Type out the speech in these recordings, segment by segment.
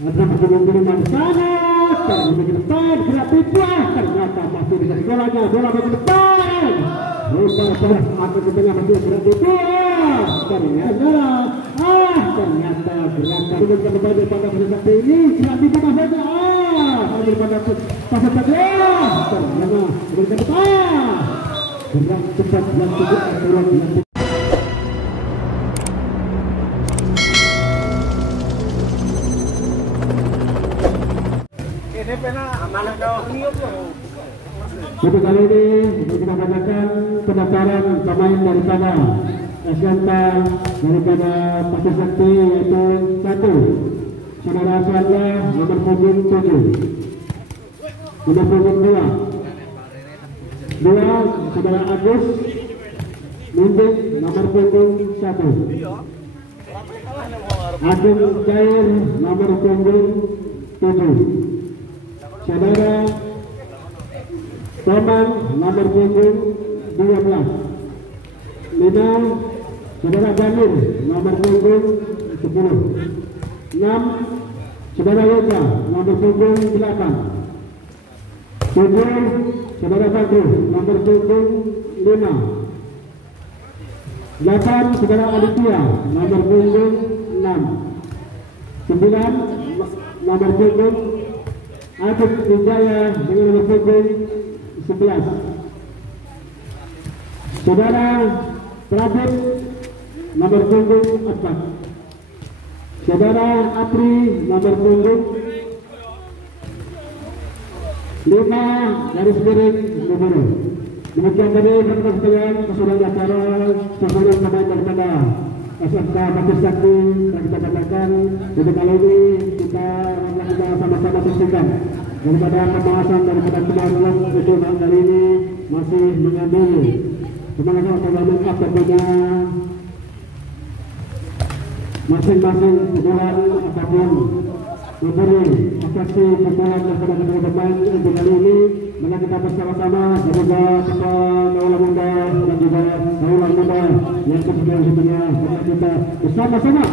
Ada kiriman sana, terus ke depan, gerak pipah, ternyata masih bisa bolanya, bola ke depan. Lebar bola akan ke tengah masih gerak pipah, ternyata gerakan dengan kembali pada seperti ini, gerak pipah saja, sambil pada pasal saja, ternyata ke depan, gerak cepat yang cukup akurat yang Untuk kali ini kita bacakan pendaftaran pemain daripada SMK daripada Pasir Sakti, yaitu 1 Saudara Suanda nomor punggung 7, nomor punggung 2 Saudara Agus Munding nomor punggung 1, Agung Cair nomor punggung 7, Saudara Toman nomor punggung 12, 5 Saudara Jamil nomor punggung 10, 6 Saudara Yoga nomor punggung 8, 7 Saudara Badru nomor punggung 5, 8 Saudara Aditya nomor punggung 6, 9 nomor punggung Adit Wijaya dengan nomor punggung 11, Saudara Prabit nomor punggung 4, Saudara Apri nomor punggung 5 garis miring Gubernur. Demikian tadi rekan-rekan sekalian keseluruhan acara seluruh pemain daripada SMK Pasir Sakti yang kita katakan. Jadi kali ini kita sama-sama saksikan daripada pembahasan daripada kedua klub itu kali ini masih mengambil semangat pertandingan tentunya masing-masing kejuaraan ataupun memberi atraksi pukulan kepada kedua pemain untuk kali ini. Maka kita bersama-sama juga kepada kaula muda dan juga kaula muda yang kemudian kita bersama-sama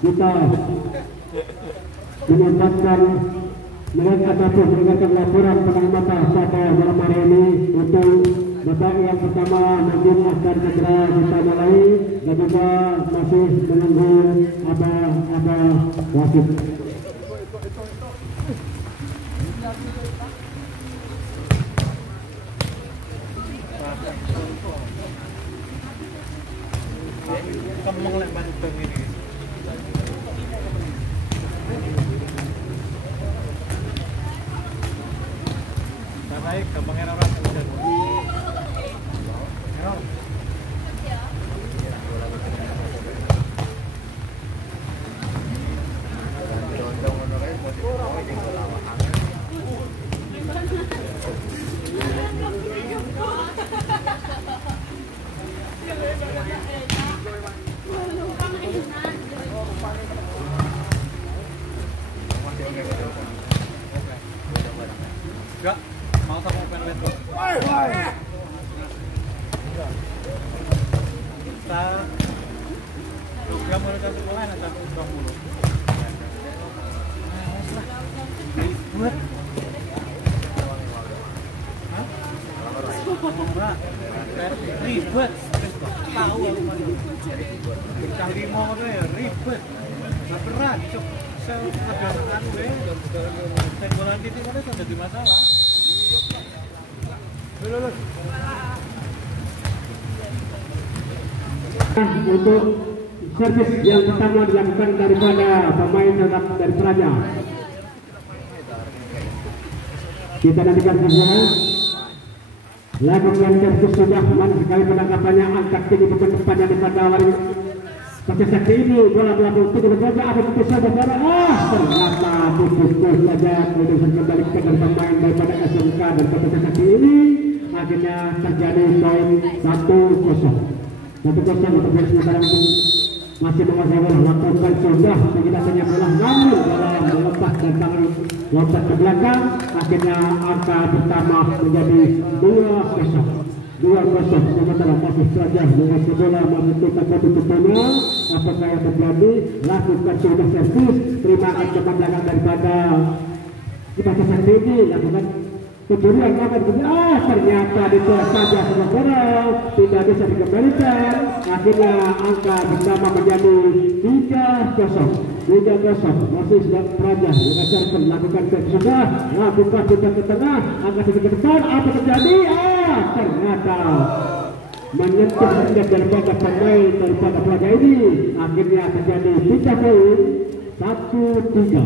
kita menyampaikan mereka ataupun mendengarkan laporan pengamatan pada malam hari ini untuk babak yang pertama mungkin akan segera kita mulai dan juga masih menunggu apa wasit. Enggak, mau sama pengen tuh. Kita program mereka sekolah nanti aku udah mulu. Ribet. Hah? Ribet. Tahu aku mana. Bintang 5 tuh ya ribet. Nggak berat, cok. Kebiasaan gue tenggolan titik mana sudah jadi masalah. Untuk servis yang pertama dilakukan daripada pemain dari Praja. Kita nantikan saja. Lakukan servis sudah mana sekali penangkapannya, angkat tinggi ke depannya daripada lari Pasir Sakti ini. Bola belakang itu saja ada keputusan saudara. Ternyata putus saja kemudian kembalikan dari pemain daripada SMK dan Pasir Sakti ini. Akhirnya terjadi poin 1-0 untuk sementara masih menguasai bola. Lakukan sudah setidaknya bola namun bola melepas dan tangan lompat ke belakang. Akhirnya angka pertama menjadi 2-0. Sementara Pasir Praja menguasai bola masih tetap tutup bola. apakah yang terjadi? Lakukan sudah servis, terima kasih kepanjangan daripada kita sakti ini, lakukan pencurian makan. Ternyata dituas saja saudara, tidak bisa dikembalikan. Akhirnya angka bersama menjadi 3-0. Masih sudah Praja mengajarkan lakukan sudah, lakukan sudah ke tengah, angka sudah ke depan. Apa terjadi? Ternyata menyentuh hendak daripada pemain daripada Praja ini. Akhirnya terjadi 3 poin. 1-3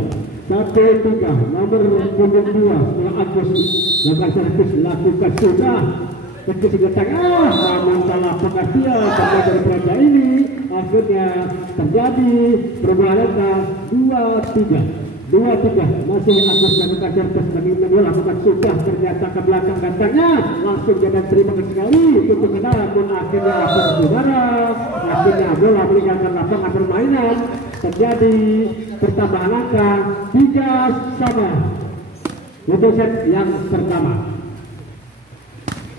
nomor punggung 2 setelah Agus lakukan servis, lakukan sudah kecil ke tengah, namun salah pengertian pemain dari Praja ini. Akhirnya terjadi perubahan angka 2-3 masih Agus lakukan servis, lakukan sudah, ternyata ke belakang datangnya langsung jangan terima sekali untuk kendaraan pun akhirnya saudara, akhirnya bola meninggalkan lapangan permainan. Terjadi pertambahan angka 3-3 untuk set yang pertama.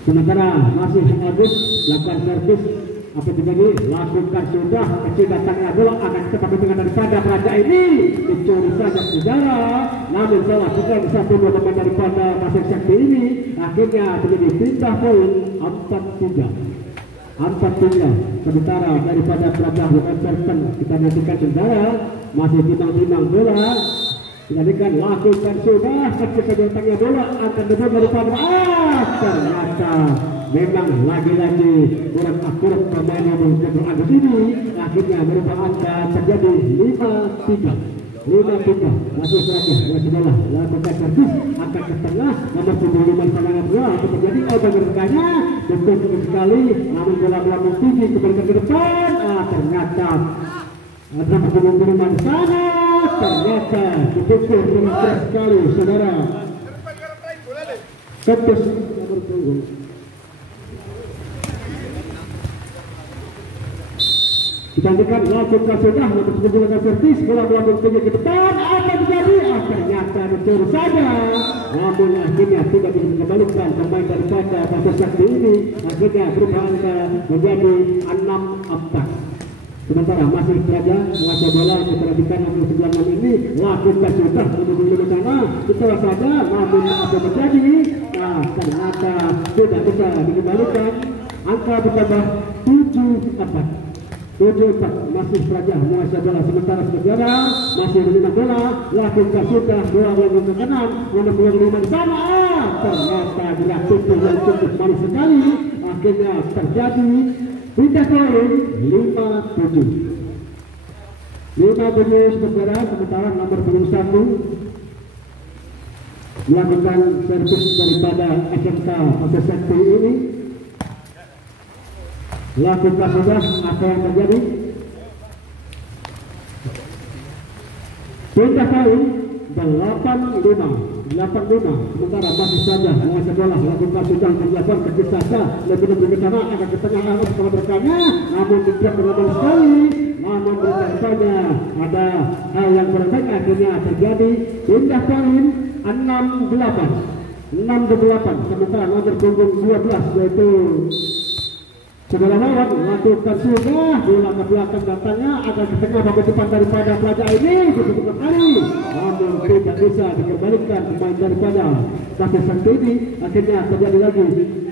Sementara masih Agus lakukan servis, apa terjadi? Lakukan sudah, kecil datangnya bola akan cepat dengan daripada Praja ini dicuri saja saudara, namun salah bukan satu dua pemain daripada Pasir Sakti ini. Akhirnya terjadi pindah poin 4-3. Sementara daripada Praja bukan servis, kita nantikan saudara, masih timbang-timbang bola. Dijadikan lakukan sudah, kecil datangnya bola akan diberi daripada ternyata memang lagi-lagi kurang akurat pemain nomor 7 Agus ini. Akhirnya berubah angka terjadi 5-3. Masih saja masih bola lakukan servis akan ke tengah, nomor 75 sangat bola untuk terjadi berkanya betul sekali, namun bola tinggi kembali ke depan. Ternyata ada pengumuman di sana, ternyata betul sekali saudara. Ketus nomor punggung. Kita lanjutkan lakukan sudah untuk menggunakan servis, bola tinggi ke depan. Apa terjadi? Ternyata betul saja, namun akhirnya tidak bisa dikembalikan pemain daripada Pasir Sakti ini. Akhirnya berubah angka menjadi 6-4. Sementara masih Praja menguasai bola, kita perhatikan nomor 96 ini lakukan sudah untuk ke sana. Kita saja, namun apa terjadi? Ternyata tidak bisa dikembalikan. Angka bertambah 7-4. Masih Praja menguasai bola. Sementara saudara masih menerima bola, lakukan sudah bola yang ke kanan, nomor 25 di sana. Ternyata dilakukan yang cukup manis sekali. Akhirnya terjadi pindah poin 5-7 saudara. Sementara nomor 21 melakukan servis daripada SMK Pasir Sakti ini. Lakukan sudah, apa yang terjadi? Pindah poin 8-5. Sementara masih saja menguasai bola, lakukan sudah terjadi kecil saja, lebih ke sana akan ke tengah bersama berkanya, namun tidak berlalu sekali. Namun berkanya ada hal yang kurang baik, akhirnya terjadi pindah poin 6-8. Sementara nomor punggung 12 yaitu saudara lawan lakukan sudah, bola ke belakang datangnya akan ke tengah bagian depan daripada Praja ini cukup kali, namun tidak bisa dikembalikan pemain daripada Pasir Sakti ini. Akhirnya terjadi lagi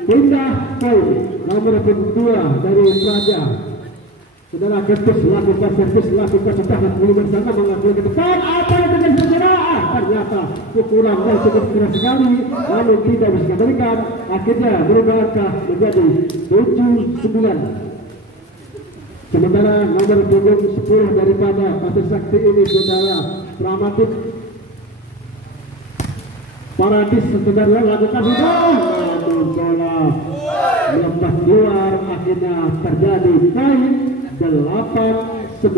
pindah poin nomor 2 dari Praja. Saudara Ketus lakukan servis, lakukan sudah belum bersama mengakui ke depan. Apa yang terjadi saudara? Ternyata pukulan dan cukup keras sekali, lalu tidak bisa dikembalikan. Akhirnya berubah angka menjadi 7-9. Sementara nomor punggung 10 daripada Pasir Sakti ini saudara Pramatik Paradis saudara lakukan sudah, namun bola melepas keluar. Akhirnya terjadi poin 8-9.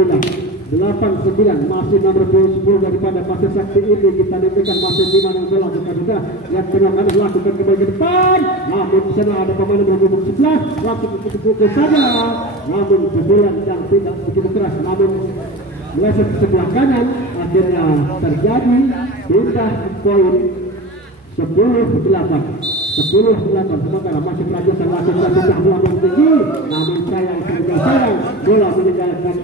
Masih nomor 10 daripada Pasir Sakti ini kita diberikan masih 5 bola sudah yang tenangkan lakukan kembali ke depan, namun di sana ada pemain nomor 11 langsung ke saja, namun pukulan yang tidak begitu keras, namun meleset ke sebelah kanan. Akhirnya terjadi pindah poin 10-8. 10-8 sementara masih Praja sang wasit sudah melambung tinggi, namun sayang bola meninggalkan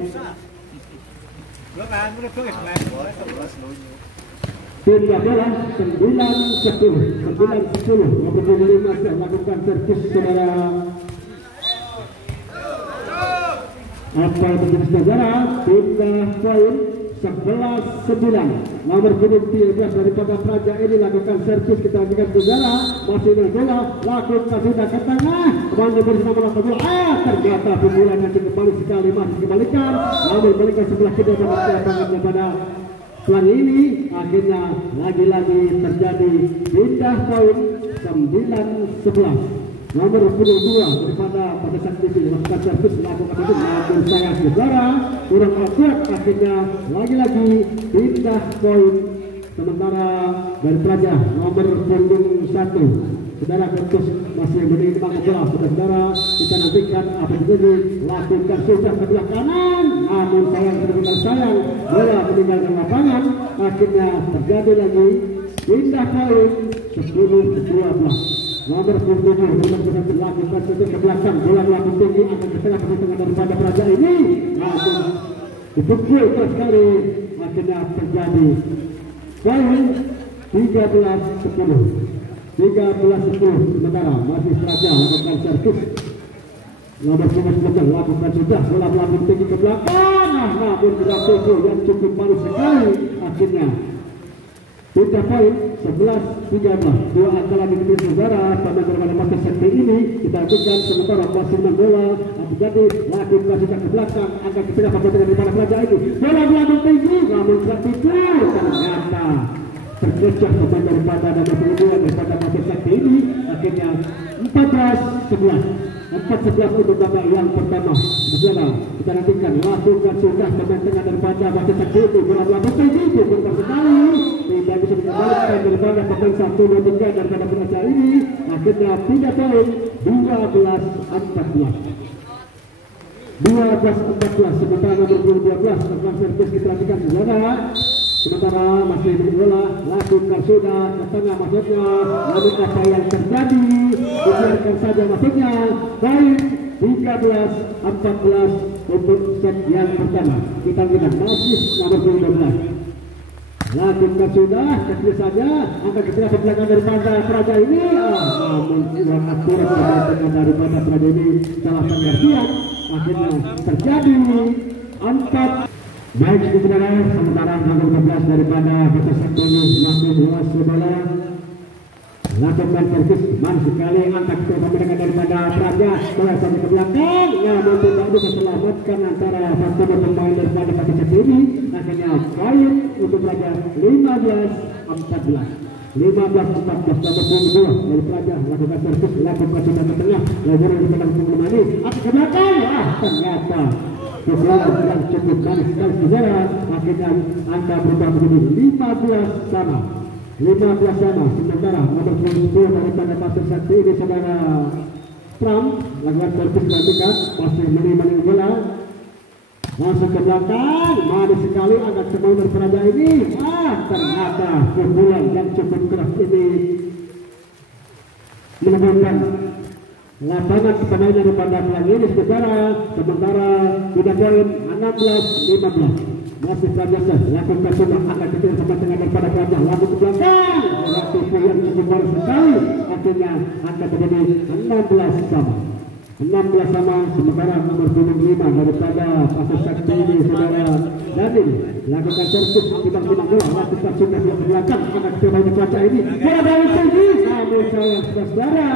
tiga bola 9-10 nomor 25 melakukan servis saudara. Apa yang terjadi saudara? Pindah poin 11-9 nomor 13 daripada Praja ini lakukan servis. Kita berikan saudara, masih dengan bola lakukan sudah ke tengah kembali bersama bola ternyata pukulan yang kembali sekali masih dikembalikan, namun balikan sebelah kiri pada pelan ini akhirnya lagi-lagi terjadi pindah poin 9-11 nomor 22 daripada pada saat ini lakukan servis melakukan itu, namun sayang saudara kurang kuat, akhirnya lagi-lagi pindah poin sementara dari Praja nomor punggung 1 saudara Kertus masih menerima bola. Saudara kita nantikan apa yang terjadi, lakukan sudah ke belah kanan, namun sayang bola meninggalkan lapangan, akhirnya terjadi lagi pindah poin 10-12 nomor 27 lakukan sudah ke belakang, bola melambung tinggi akan ke tengah daripada Praja ini, namun dipukul terus sekali, akhirnya terjadi poin 13-10 sementara masih Praja lakukan servis nomor 19 lakukan sudah bola melambung tinggi ke belakang, namun tidak pukul yang cukup malu sekali, akhirnya pindah poin 11-13 dua angka lagi di saudara pada berbagai masa sekti ini. Kita lakukan sementara masih bola jadi lakukan sudah ke belakang akan ke tengah pada daripada Praja ini, bola melambung tinggi namun tidak tidur, ternyata terkejar pemain daripada nomor 22 daripada masa sekti ini, akhirnya 14-11 untuk babak yang pertama. Saudara kita nantikan lakukan sudah pemain tengah daripada masa sekti itu, bola melambung tinggi berubah sekali, tidak bisa dikembalikan daripada pemain 1-2-3 daripada Praja ini, akhirnya pindah poin 12-14 sementara nomor 12 tentang servis kita nantikan saudara. Sementara masih di bola lakukan sudah ke tengah masuknya, namun apa yang terjadi dibiarkan saja masuknya. Baik 13-14 untuk set yang pertama. Kita lihat masih nomor 12 lakukan sudah kecil saja angkat ke tengah belakang daripada Praja ini, namun kurang akurat daripada Praja ini salah pengertian, akhirnya terjadi 4. Baik saudara, sementara nomor 12 daripada Kota Sakti masih luas bola lakukan servis, masih sekali angkat ke belakang daripada Praja, bola sampai ke belakang, namun tidak bisa selamatkan antara satu pemain daripada Kota Sakti ini, akhirnya poin untuk Praja 15-14 nomor 22 dari Praja lakukan servis, lakukan sudah ke tengah, lalu di belakang pemain ini angkat ke belakang, ternyata pukulan yang cukup manis sekali saudara, akhirnya angka berubah menjadi 15 sama. Sementara nomor 10 daripada Pasir Sakti ini saudara Pram lakukan servis lantikan, masih menerima bola langsung ke belakang, manis sekali angkat pemain Praja ini, ternyata pukulan yang cukup keras ini menimbulkan lapangan pemain daripada pelang ini saudara. Sementara tidak poin 16-15 masih Praja lakukan sudah akan kecil sama tengah daripada Praja lalu ke belakang, waktu yang cukup baru sekali, akhirnya akan terjadi 16 sama. Sementara nomor 25 daripada Pasir Sakti ini saudara Dadin lakukan servis timbang-timbang bola lakukan sudah ke belakang akan kembali Praja ini, bola dari tinggi, namun sayang saudara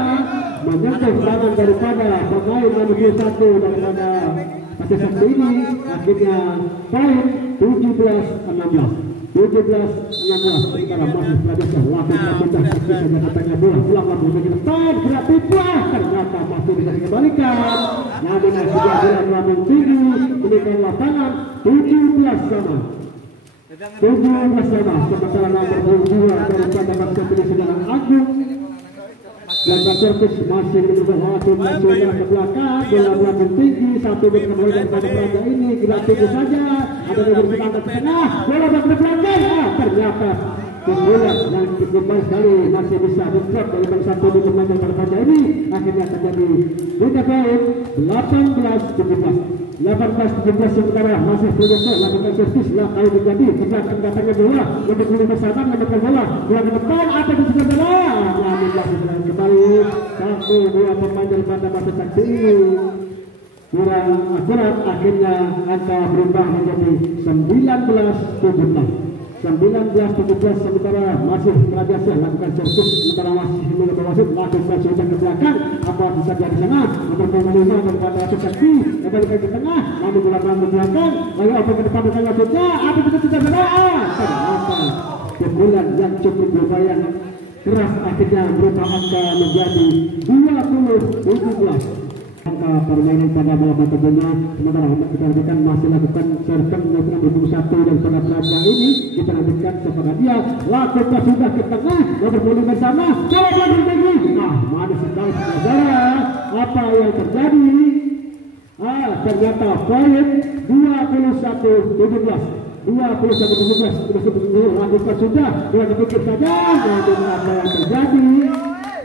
menyentuh tangan daripada pemain nomor 21 daripada Pasir Sakti ini, akhirnya poin 17-16 sementara masih Praja lakukan sudah servis saja katanya bola pulang lambung ke depan, berarti ternyata masih bisa dikembalikan, namun sudah bola melambung tinggi meninggalkan lapangan 17 sama. Sementara nomor 22 daripada Pasir Sakti saudara Agung lakukan servis masih menunggu lakukan sudah ke belakang, bola melambung tinggi, satu meter kembali daripada Praja ini, tidak tinggi saja, ada nomor angkat ke tengah, bola ke belakang, ternyata Kemudian yang cukup baik sekali masih bisa mencetak dari bang satu di pemain pada pagi ini akhirnya terjadi beda poin 18-17 sementara masih bergeser lakukan servis lah kalau terjadi sebelah datangnya bola untuk guna bersama mendapatkan bola bola ke depan apa di sebelah bola namun masih kembali satu dua pemain daripada masa sakti ini kurang akurat akhirnya angka berubah menjadi 19-17 sementara masih Raja lakukan servis sementara masih menunggu wasit lakukan sudah ke belakang apa bisa jadi sana untuk menerima daripada Masa Sakti kembalikan ke tengah namun bola ke belakang lalu apa ke depan dengan wasitnya apa itu tidak benar ternyata pukulan yang cukup berbahaya keras akhirnya berubah angka menjadi 20-17 angka permainan pada bola batunya sementara kita nantikan masih lakukan serve untuk 21 dan pada pelajar ini kita nantikan sepakat dia lakukan sudah ke tengah nomor bersama coba lagi mana sekali saudara apa yang terjadi ternyata poin 21-17 lakukan sudah kita pikir saja namun apa yang terjadi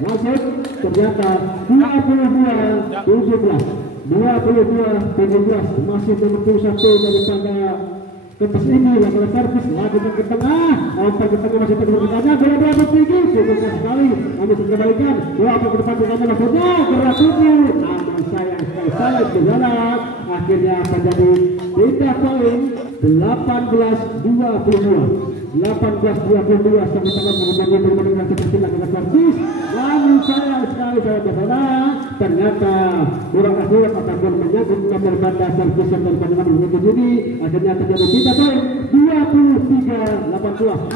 masuk ternyata 22-17 masih nomor 21 daripada kertas ini lakukan servis lakukan ke tengah umpan ke tengah masih terus bertanya bola tinggi cukup sekali namun dikembalikan bola ke depan dengan maksudnya gerak tubuh namun sayang sekali salah saudara akhirnya terjadi beda poin 18-22 sama-sama menjadi seperti lakukan servis namun sayang sekali saudara ternyata kurang akurat ataupun menyangkut nomor banda servis yang daripada nomor 7 ini akhirnya terjadi 3 poin 23-18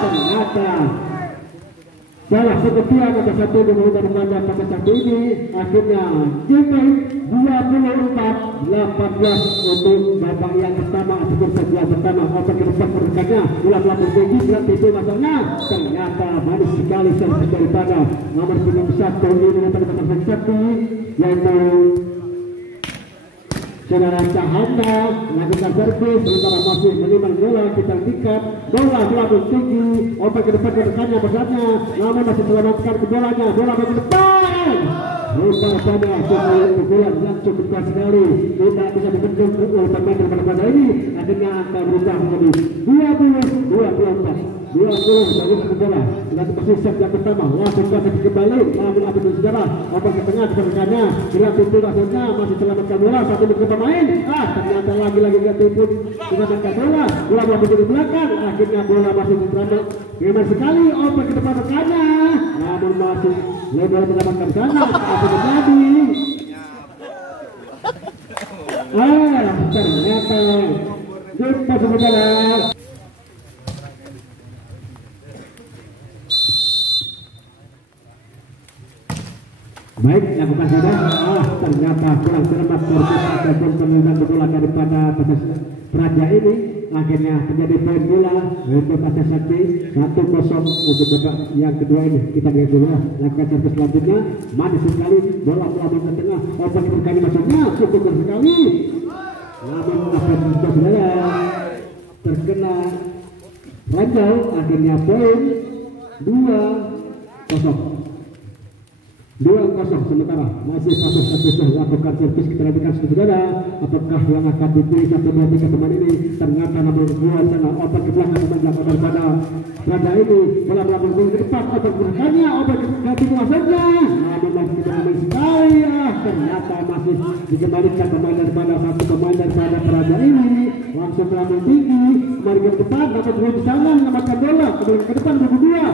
ternyata salah seketika kata satu dengan daripada pada satu ini akhirnya game 24-18 untuk babak yang pertama ataupun sebelah pertama otak ke depan mereka ulang berjanji berat itu masalahnya ternyata manis sekali servis daripada nomor 1 ini daripada pada satu yaitu saudara Cahanda lakukan servis sementara masih menimbang bola kita tikat bola melambung tinggi otak ke depan ke depannya besarnya namun masih selamatkan ke bolanya bola ke depan rupanya pukulan yang cukup kuat sekali tidak bisa dibendung oleh pemain daripada ini akhirnya angka berubah menjadi 20-24 bagus ke bola lalu masih set yang pertama langsung kasih kembali namun ada sejarah otak ke tengah depannya gerak pintu maksudnya masih selamatkan bola satu ke pemain ternyata lagi-lagi gak tipu selamatkan bola masih di belakang akhirnya bola masih diselamat gimana sekali otak ke depan rekannya namun masih lebar menyelamatkan sana apa terjadi ternyata jumpa saudara baik lakukan sudah ternyata kurang selamat servis ataupun penendang bola daripada Praja ini akhirnya terjadi poin bola untuk Masa Sakti 1-0 untuk babak yang kedua ini kita lihat dulu lakukan servis selanjutnya manis sekali bola melambung ke tengah obat berkali masuknya cukup sekali namun saudara terkena ranjau akhirnya poin 2-0 sementara masih satu lakukan servis kita nantikan saudara apakah yang akan dipilih 1-2-3 teman ini ternyata nomor 2 sana obat ke belakang menjaga daripada Raja ini bola melambung ke depan obat berkanya obat ke masuknya namun masih kita sekali ternyata masih dikembalikan pemain daripada satu pemain daripada Raja ini langsung melambung tinggi kembali ke depan dapat dua di sana mengamankan bola kembali ke depan berdua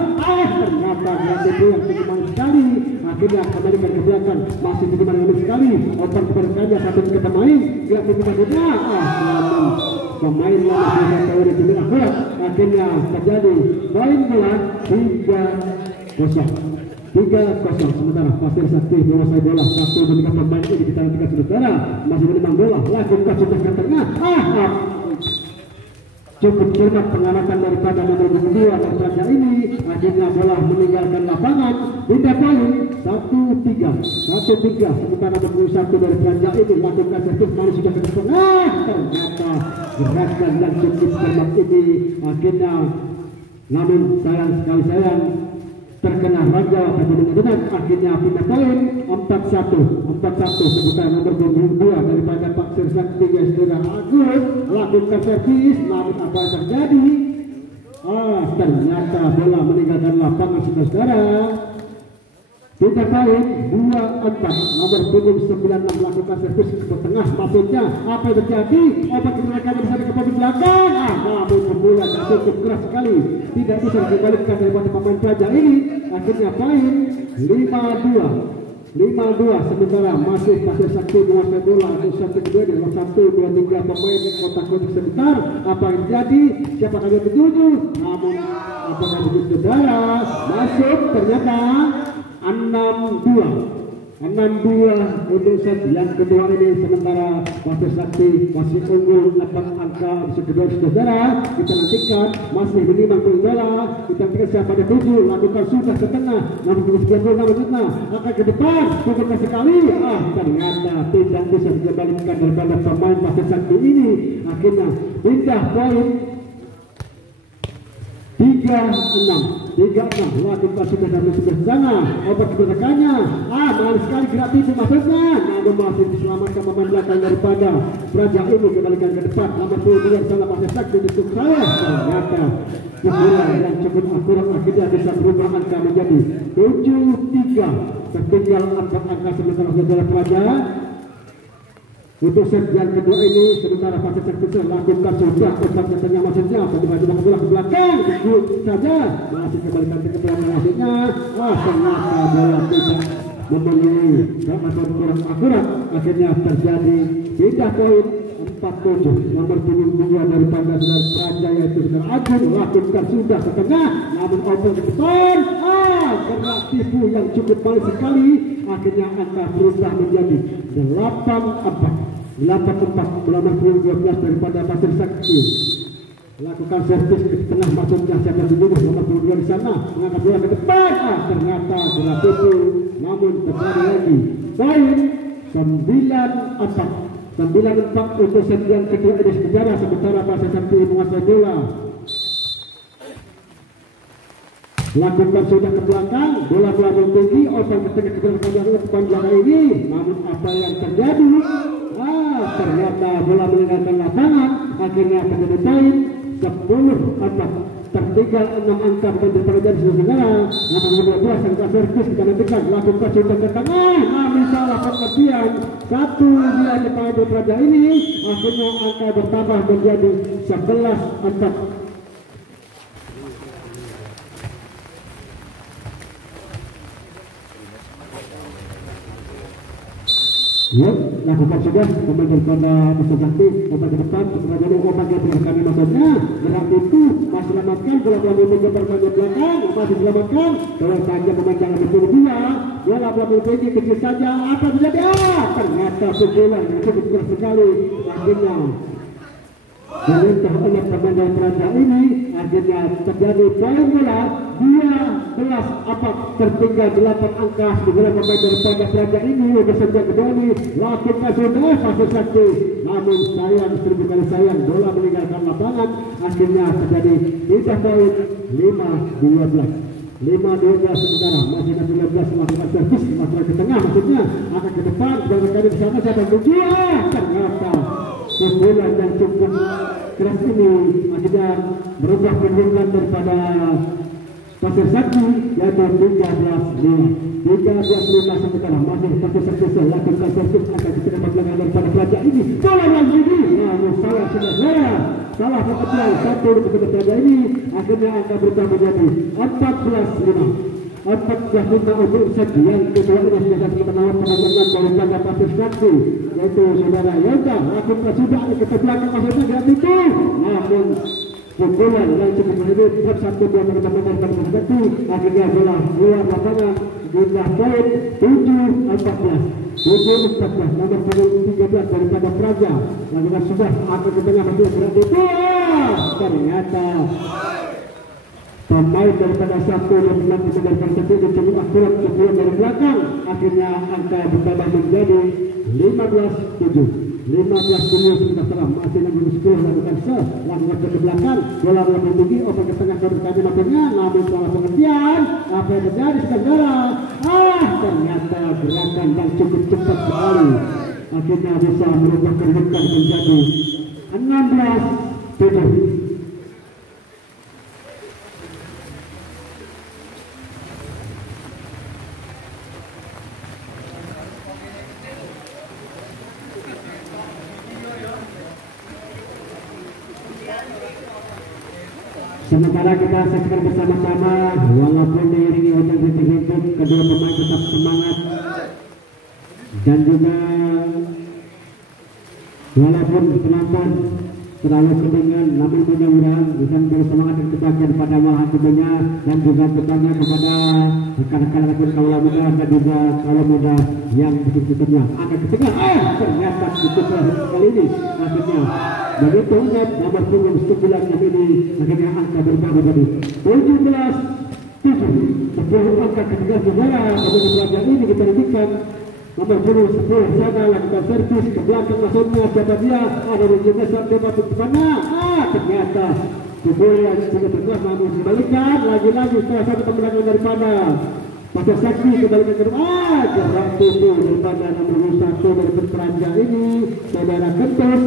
ternyata yang cukup sekali akhirnya kembalikan ke belakang masih dikembalikan sekali otak kepada satu ke pemain tidak dikembalikan namun pemain masih teori tidak akurat akhirnya terjadi poin bola 3-0 sementara Pasir Sakti menguasai bola satu ketika pemain ini kita nantikan saudara masih menimbang bola lakukan sudah ke tengah cukup cermat pengamatan daripada nomor 2 daripada ini akhirnya bola meninggalkan lapangan beda poin 1-3 sementara nomor 1 dari Belanja ini lakukan servis malu sudah ke tengah ternyata gerakan yang cukup cermat ini akhirnya namun sayang sekali terkena raja kemudian dengan akhirnya pindah poin 4-1 sebutan nomor 22 daripada Pak Sirsakti Saudara Agus lakukan servis, namun apa yang terjadi? Ternyata bola meninggalkan lapangan saudara. Pindah poin 2-4 nomor punggung 96 melakukan servis ke tengah, maksudnya apa yang terjadi? Obat mereka bisa ke belakang, namun pukulan cukup keras sekali, tidak bisa dikembalikan dari pemain Praja ini. Akhirnya poin 5-2 sementara masih Pasir Sakti menguasai bola. Satu kedua di nomor 1, 2, 3 pemain kotak-kotak sebentar. Apa yang terjadi? Siapa yang dituju? Namun apakah begitu saudara? Masuk ternyata 6-2 untuk set yang kedua ini, sementara Pasir Sakti masih unggul atas angka kedua saudara. Kita nantikan masih menimbang poin bola. Kita nantikan siapa yang tuju, lakukan sudah ke tengah, namun akan ke depan, cukup sekali. Ternyata tidak bisa dikembalikan daripada pemain Pasir Sakti ini. Akhirnya pindah poin 3-6 lakukan sudah dari sebelah sana, obat keberkahannya manis sekali gerak tipu maksudnya, namun masih diselamatkan pemain belakang daripada Praja ini. Kembalikan ke depan nomor 2 sana Pasir Sakti untuk saya. Ternyata pukulan yang cukup akurat akhirnya bisa berubah angka menjadi 7-3, tertinggal angka sementara saudara Praja. Untuk set yang kedua ini, sementara Pasir Sakti lakukan sudah obat katanya maksudnya, tiba-tiba bola ke belakang saja, masih kembalikan ke belakang maksudnya. Ternyata bola tidak memenuhi atau kurang akurat, akhirnya terjadi pindah poin 4-7 nomor punggung 2 daripada saudara Praja yaitu saudara Agung lakukan sudah ke tengah, namun obat ke depan gerak tipu yang cukup baik sekali. Akhirnya angka berubah menjadi 8-4 nomor punggung 12 daripada Pasir Sakti lakukan servis ke tengah, maksudnya siapa dulu nomor punggung 2 di sana mengangkat bola ke depan. Ternyata gerak tipu, namun terjadi lagi poin 9-4 untuk set yang kedua ini sementara Pasir Sakti menguasai bola. Lakukan sudah ke belakang, bola melambung tinggi, open ke tengah depan belakang ini, namun apa yang terjadi? Ternyata bola meninggalkan lapangan. Akhirnya terjadi poin 10-4, tertinggal 6 angka bukan terjadi saudara. Nomor 12 angka servis kita nantikan, lakukan sudah ke tengah, namun salah pengertian satu dia kepada Praja ini. Akhirnya angka bertambah menjadi 11-4. Lakukan sudah pemain daripada Pasir Sakti obat ke depan, setelah jadi obat yang kami maksudnya gerak itu masih selamatkan bola melambung ke belakang, masih selamatkan kalau saja pemain jangan betul bola melambung tinggi kecil saja. Apa terjadi? Ternyata pukulan yang cukup keras sekali, akhirnya diminta oleh pemain dari Praja ini. Akhirnya terjadi poin bola 12-4, tertinggal 8 angka sebenarnya pemain daripada Praja ini. Udah sejak kedua ini lakukan sudah Pasir Sakti, namun sayang, 1000 kali sayang, bola meninggalkan lapangan. Akhirnya terjadi pindah poin 5-12 sementara masih 12 melakukan servis, masuk ke tengah maksudnya akan ke depan, jangan kali di sana siapa tujuan. Ternyata pukulan yang cukup keras ini akhirnya berubah keunggulan daripada Pasir Sakti yaitu 13-5 sementara masih Pasir Sakti lakukan servis akan kita belakang daripada Praja ini. Bola yang ini salah pengertian satu untuk Praja ini. Akhirnya angka berubah menjadi 14-5 untuk set yang kedua ini sudah menawar penambangan daripada Pasir Sakti yaitu saudara Yoga lakukan sudah ke belakang maksudnya tidak itu, namun pukulan yang cukup menarik buat 1-2 teman-teman daripada Pasir Sakti. Akhirnya bola keluar lapangan, jumlah poin 7-14 nomor punggung 13 daripada Praja lakukan sudah akan ke tengah masih berada itu. Ternyata pemain daripada satu dan melanjutkan daripada satu cukup akurat kemudian dari belakang. Akhirnya angka bertambah menjadi 15-7. 15 dulu sudah serang masih 10 lakukan serve lakukan ke belakang bola tinggi open ke tengah ke kami nampaknya namun salah pengertian apa yang terjadi saudara ternyata gerakan yang cukup cepat sekali akhirnya bisa merubah kedudukan menjadi 16-7. Sementara kita saksikan bersama-sama walaupun diiringi hujan rintik-rintik kedua pemain tetap semangat dan juga walaupun penonton terlalu kedinginan namun mudah-mudahan bisa memberi semangat dan kebahagiaan pada wahakibunya dan juga bertanya kepada rekan-rekan rekan kaula muda dan juga kaula muda yang begitu-begitunya akan ke tengah ternyata cukup kali ini akhirnya begitu ingat nomor punggung 9 yang ini akhirnya angka berubah menjadi 17-7 10 angka ketiga saudara pada pelajaran ini kita hentikan nomor punggung 10 sana lakukan servis ke belakang masuknya siapa dia ada di jenis coba ke mana ternyata kebolehan sudah bergerak namun dibalikan lagi-lagi salah satu kemenangan daripada Pasca Sakti kembali ke gerak tubuh daripada nomor 1 dari Peranja ini saudara Kentus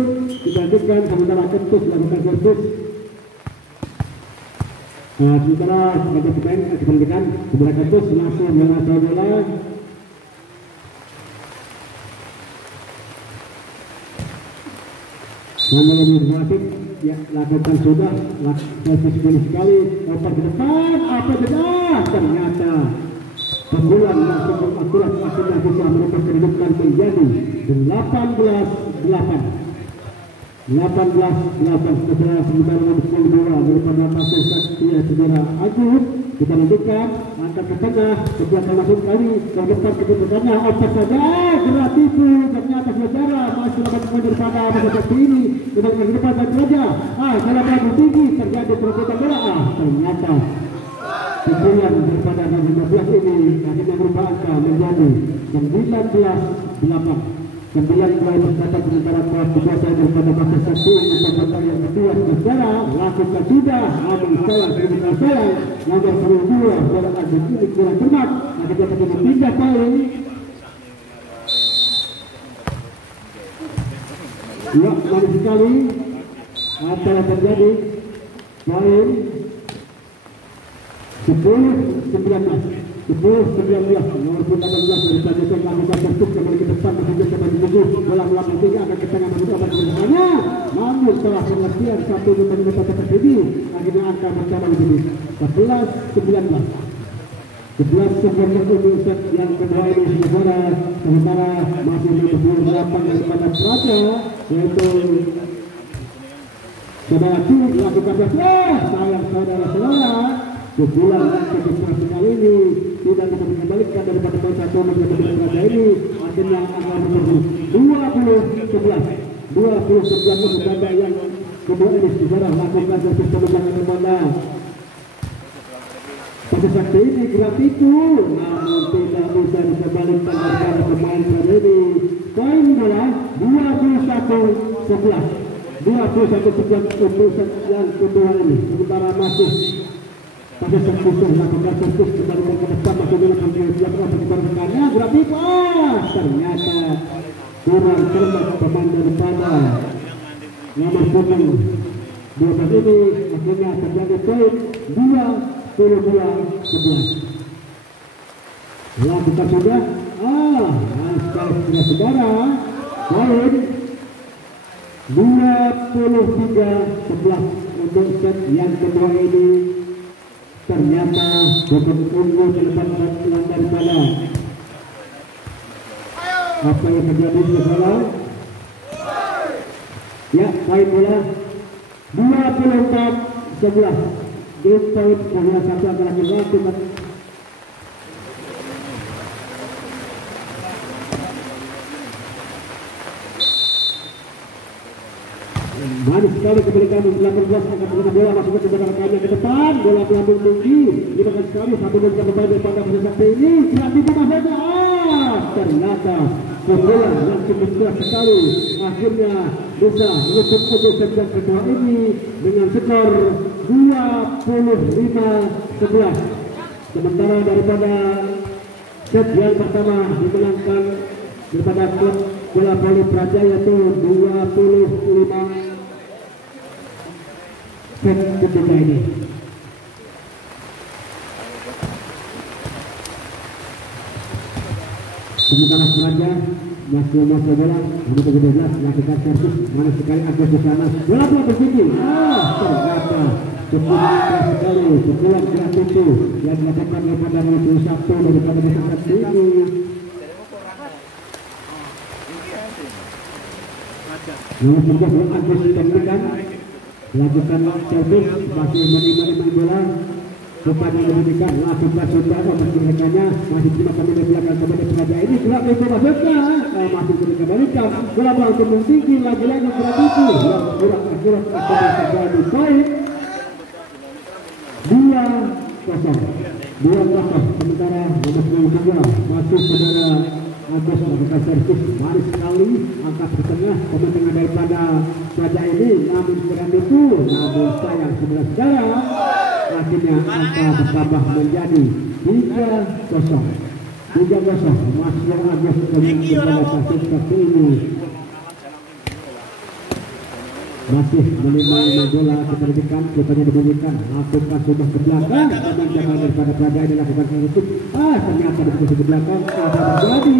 dibandingkan sementara Kentus lakukan servis sementara sebagai pemain dibandingkan sementara Kentus langsung mengasah bola namun lebih wasit ya lakukan sudah servis sekali oper ke depan apa tidak ternyata pukulan yang cukup akurat akhirnya bisa merubah kedudukan menjadi 18-8 setelah sementara nomor 2 daripada Pasir Sakti saudara Agung kita lanjutkan angkat ke tengah kebiasaan masuk kali ke depan ke depannya apa saja gerak tipu ternyata saudara masih dapat pemain daripada Pasir Sakti ini ke depan saja salah berlaku tinggi terjadi perebutan bola ternyata pukulan daripada nomor 15 ini akhirnya berubah angka menjadi 19-8 9 dapat sementara kelas kuasa daripada Pasir Sakti untuk pertandingan yang kedua saudara lakukan sudah namun sayang terima sayang nomor 2 saudara Agung ini kurang cermat akhirnya kita pindah poin ya manis sekali apa yang terjadi poin 10-19 nomor 18 dari Padesan lakukan tertutup kembali ke depan masih bisa menuju bola melambung tinggi akan ke tengah menuju apa kebenarannya namun setelah pengertian satu menit terjadi akhirnya angka bersama menjadi 11-19 untuk set yang kedua ini saudara sementara masih 28 daripada Praja yaitu saudara Cu lakukan sayang saudara pukulan cukup kali ini tidak bisa dikembalikan daripada poin 1 menjadi Praja ini akhirnya akan menjadi 20-11 kepada yang kedua ini saudara lakukan servis kemenangan kepada Pasir Sakti ini gerak itu namun tidak bisa dikembalikan daripada pemain Praja ini poin bola 21-11 untuk yang kedua ini sementara masih Pasir Sakti lakukan servis kembali ke depan masih dalam hampir siap pergerakannya gerak itu ternyata kurang cermat pemain daripada nomor punggung 12 ini akhirnya terjadi poin 22-11 lakukan sudah saudara poin 23-11 untuk set yang kedua ini ternyata cukup unggul ke depan daripada apa yang terjadi di bola ya poin bola 24-11 di poin bola satu adalah dilakukan manis sekali kembali kami 18 akan menggunakan bola masuk ke belakang ke depan bola melambung tinggi dimakan sekali satu menit kembali daripada Pasir Sakti ini tidak bisa saja ternyata pukulan yang cukup keras sekali akhirnya bisa menutup untuk set yang kedua ini dengan skor 25-11. Sementara daripada set yang pertama dimenangkan daripada klub bola voli Praja yaitu 25. Set ketiga ini sementara Praja masih bola menit ke-12 melakukan servis mana sekali Agus di sana bola berpikir ternyata cukup keras sekali pukulan keras itu yang dilakukan daripada nomor 1 daripada Besukat ini. Nomor 13 Agus ditemukan lakukan servis masih menerima bola kepada diberikan lakukan saudara mereka masih terima kami di belakang kepada Praja ini gerak itu maksudnya masih dikembalikan bola langsung tinggi lagi-lagi gerak itu kurang akurat akan terjadi poin 2-0 sementara nomor 2 masih saudara Agus melakukan servis manis sekali angkat ke tengah pemain daripada Praja ini namun kurang itu namun sayang saudara akhirnya angka bertambah menjadi 3-0 masih Agus dengan kasus seperti ini masih menerima bola keterdikan rupanya diberikan lakukan sudah ke belakang teman-teman daripada Praja ini lakukan itu ternyata di posisi belakang apa terjadi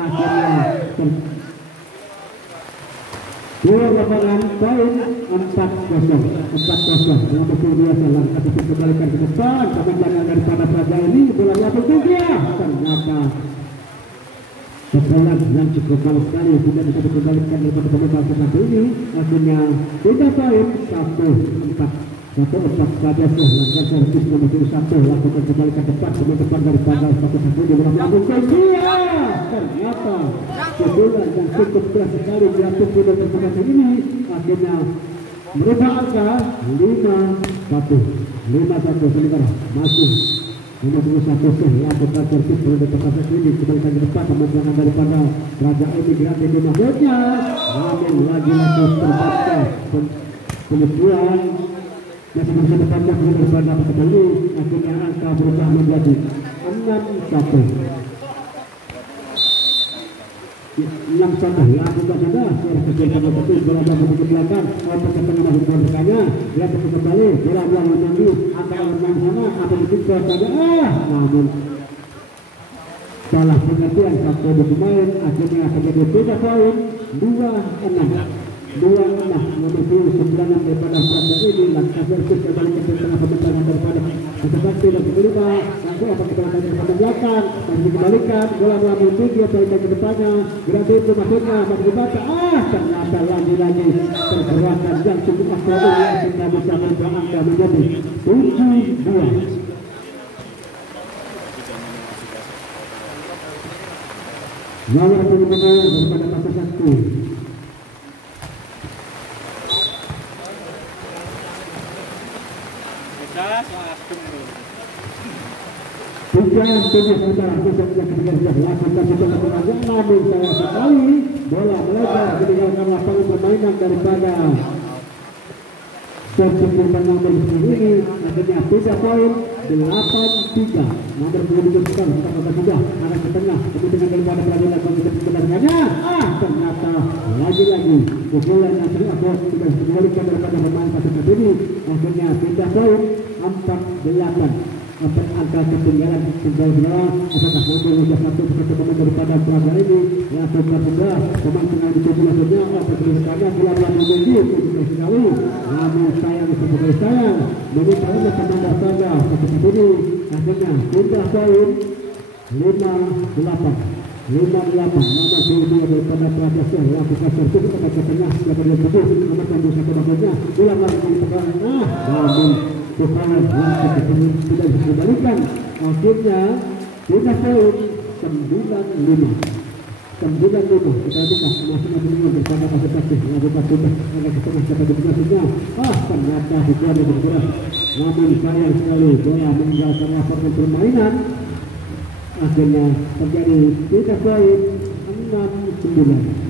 akhirnya dua lapangan poin 4-0 dengan betul biasa langkah kembalikan ke depan teman-teman daripada Praja ini bola lakukan tinggi ternyata pukulan yang cukup bagus sekali tidak bisa dikembalikan daripada pemain satu ini akhirnya tidak poin 1-4 saja lakukan servis nomor 1 lakukan kembali ke depan teman-teman daripada satu ini bola melakukan dia ternyata pukulan yang cukup keras sekali jatuh dari pemain ini akhirnya merubah angka 5-1 sementara masih nomor 21 lakukan servis pada tempat ini kembalikan ke depan teman-teman daripada Praja ini gerak di maksudnya namun lagi-lagi terbatas penipuan masih bisa terbatas daripada kembali akhirnya angka berubah menjadi 6-1 lakukan sudah servis pada satu bola ke belakang ke tengah masuk ke belakangnya dia kembali bola menunggu angka menang sana apa ditukar saja namun salah pengertian satu pemain akhirnya terjadi beda poin 2-6 nomor 9 daripada Praja ini langkah servis kembali ke tengah pembentangan daripada seperti dan berubah langsung apa kembalikan daripada belakang masih dikembalikan bola melalui tinggi balikan ke depannya gerak itu maksudnya masih dibaca ternyata lagi-lagi pergerakan yang cukup akurat yang kita bisa merubah angka menjadi 7-2 nomor 7 daripada Pasar Satu sementara namun sayang sekali bola melebar meninggalkan lapangan permainan daripada persib nomor 10 ini akhirnya 3 poin 8-3 nomor 2 sekarang kita sudah arah ke tengah kemudian daripada Praja lakukan kebenarnya ternyata lagi-lagi pukulan yang sering aku tidak dikembalikan daripada pemain Pasar ini akhirnya 3 poin 4-8 angka ketinggalan apakah nomor 21 pemain daripada Praja ini lakukan sudah pemain tengah dituju maksudnya pergerakannya bola menjadi sekali namun sayang sebagai sayang menitanya pemain Praja seperti ini akhirnya 3 poin 5-8 nomor 2 daripada Praja lakukan servis kepada tengah daripada tujuh nomor 21 maksudnya bola lagi tekan namun pukulan yang tidak dikembalikan akhirnya 3 poin 9-5 kita lihat masing-masing bersama pasir-pasir lakukan sudah agak ke tengah dapat diberikannya ternyata hukuman yang bergerak namun sayang sekali bola meninggalkan lapangan permainan akhirnya terjadi 3 poin 6-5 6-9.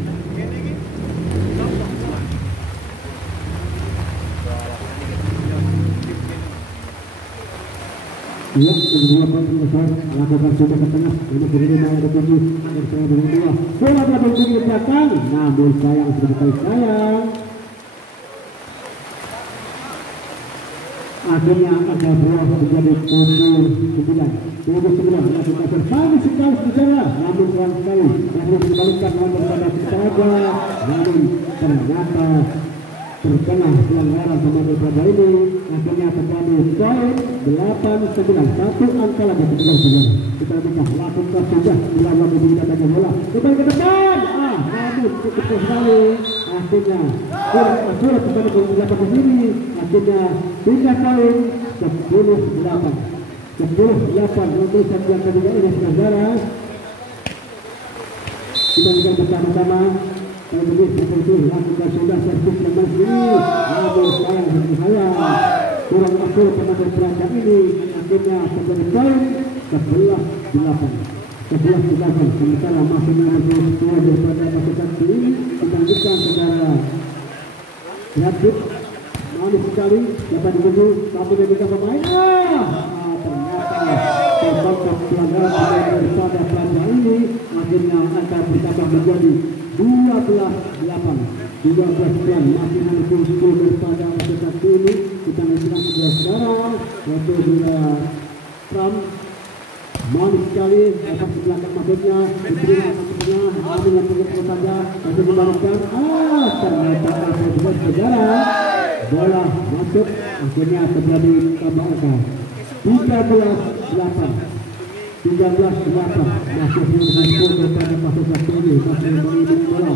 Ya, kedua pemain lakukan sudah ke tengah. Ini kiri mau ada 7 bersama dengan 2. Bola berada di belakang. Namun sayang sekali sayang. Akhirnya ada bola menjadi 7-9. Lakukan berbagi sekali sejarah. Namun sayang sekali. Akhirnya dikembalikan nomor pada saja. Namun ternyata terkena pelanggaran pemain daripada ini. Akhirnya terjadi poin 8-9. Satu angka lagi kita bisa lakukan sudah dilawan di datanya bola kembali ke depan. Namun cukup sekali. Akhirnya surat kembali ke belakang di sini. Akhirnya 3 poin 10-8. 10-8 untuk yang kedua ini saudara. Kita bisa bersama-sama. Kalau begitu lakukan sudah servis yang masih ini. Namun sayang kurang akur pemain perancang ini. Akhirnya terjadi poin 11-8. 11-8. Sementara masih mengambil sesuai daripada pasukan ini. Dilanjutkan secara kreatif. Manis sekali dapat dibunuh. Tapi dan juga pemain. Ternyata pelanggaran daripada perancang ini. Akhirnya akan bertambah menjadi 12-8. 12-9 masih menunggu skor daripada pasukan ini. Kita menunjukkan sebuah sekarang waktu juga Trump manis sekali atas belakang maksudnya diterima maksudnya ambil langsung saja tapi kembalikan ternyata ada juga sejarah bola masuk akhirnya terjadi tambah angka 13-8 masih menunggu skor daripada pasukan ini masih menunggu bola.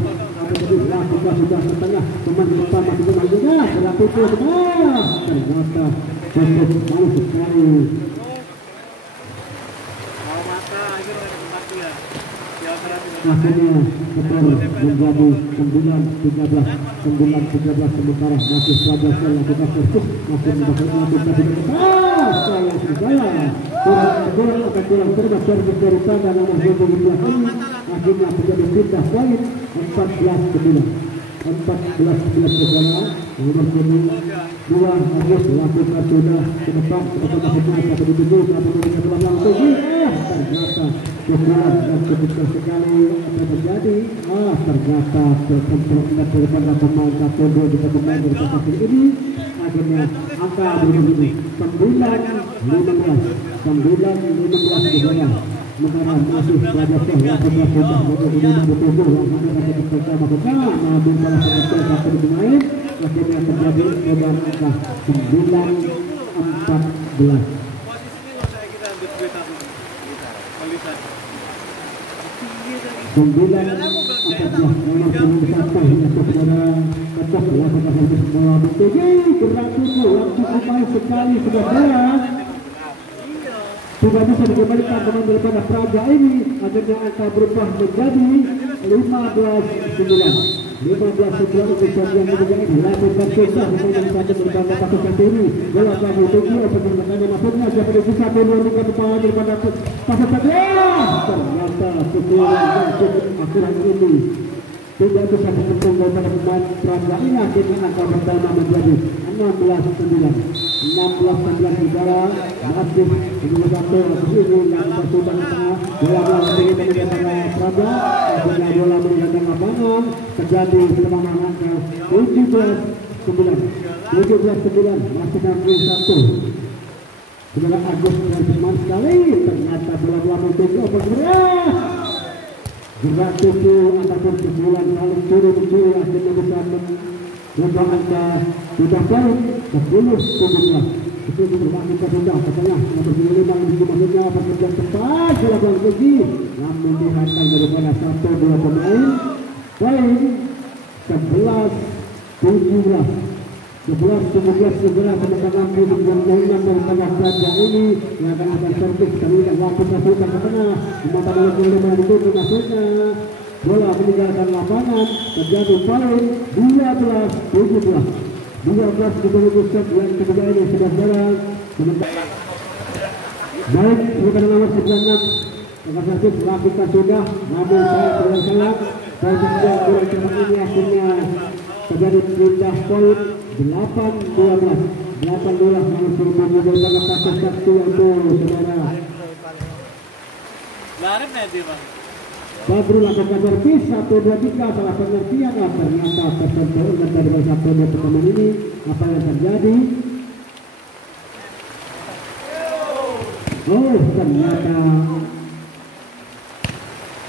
Lakukan sudah ke tengah teman depan masih juga berlaku ternyata cukup malu sekali. Akhirnya skor menjadi 9-13 sementara masih saja lakukan servis masih mendapatkan saya kurang akan kurang terbaik servis daripada nomor 12 ini. Akhirnya menjadi pindah poin 14-9 sekolah nomor 2 Agus lakukan sudah ke depan kepada pemain satu dituju satu langsung ternyata kekurangan dan keputusan sekali apa terjadi ternyata terpengaruh daripada pemain satu dua di pemain dari pasir ini. Akhirnya angka berbunyi 9-15 sekolah negara masih belajar lakukan sudah betul-betul yang mana kita pertama namun salah satu pemain akhirnya terjadi perubahan angka 9-14. Sembilan 14 memang belum sampai untuk saudara tetap lakukan habis bola betul gerak tujuh waktu pemain sekali sudah jelas sudah bisa dikembalikan pemain daripada Praja ini. Akhirnya angka berubah menjadi 15-9 untuk yang ketiga ini lakukan susah dengan saja berbangga pasukan ini bola kamu tunggu penerbangannya maksudnya siapa yang bisa menurunkan kepala daripada pasukan ternyata pukulan dan cukup akurat ini tidak bisa menyentuh daripada pemain Praja ini. Akhirnya angka pertama menjadi 16-9 negara masih menunggu satu ini yang bersudah tengah bola tinggi daripada Praja. Akhirnya bola menggantung lapangan terjadi permainan angka 17-9 masih 61 saudara Agus dan teman sekali ternyata bola mentuju gerak tujuh ataupun 9 kali curi akhirnya bisa mengubah angka 3 poin 10-17 itu kita sudah ke tengah nomor 5 maksudnya pekerjaan cepat bola tinggi namun dihantar daripada 1-2 pemain poin 11-17 segera teman-teman dengan daripada Praja ini yang akan servis kami dan waktu pasukan ke tengah teman-teman yang itu maksudnya bola meninggalkan lapangan terjadi poin 12-17 12 yang ketiga ini sudah jalan baik bukan nomor 96 servis lakukan sudah, namun saya bersalah. Posisi yang kurang cepat ini akhirnya terjadi pindah poin 8-12. 8-12 namun berubah pada kasus satu itu saudara. Larang nanti bang. Badru lakukan servis 1-2-3 salah pengertian ternyata tersentuh dari satu dua pertemuan ini. Apa yang terjadi? Oh ternyata